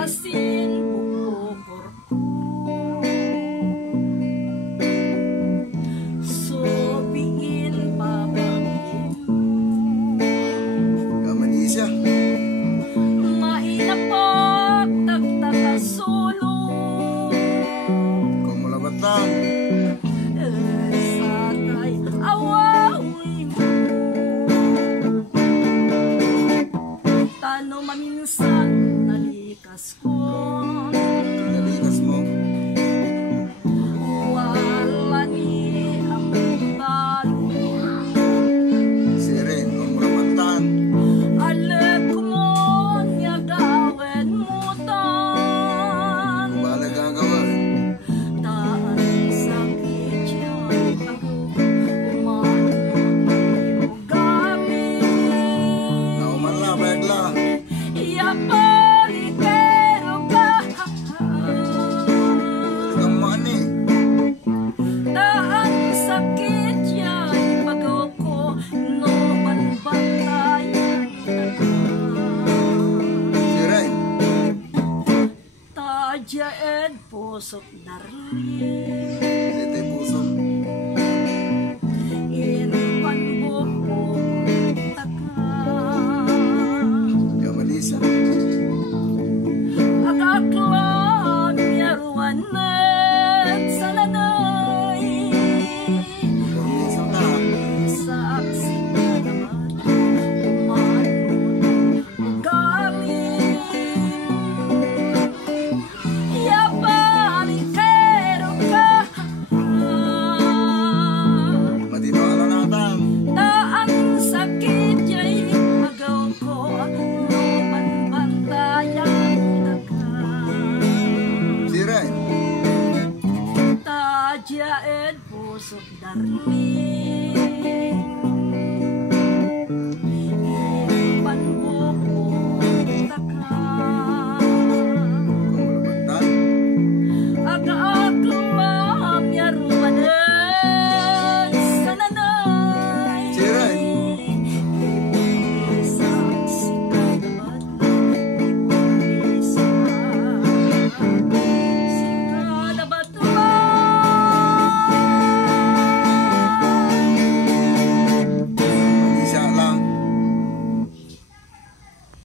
kasin bukukor ko. Sobiin babangin Kamanisa mainapag tagtakasulo Kumulabatang satay awawi mo tano maminsan nalikas ko. Nalikas mo Wala ni ang balo Siren kumulabatang alet ko mo niya gawin mo tan Bala gagawin taan sakit yan ako umano mo gamit Nauman la bagla iyapalikero ka Gamani taan sakit yan pagaw ko no banbantayan Siren tadya ed pusok darli Dito puso inpan buko taka Kamanisa agaklam yaruanet sa lanay Kumisa ka sa aksi naman umano gamit iyapalikero ka Matino alanatan taan sakit yay agaw ko no banbantayan taka Siren tadya ed pusok darli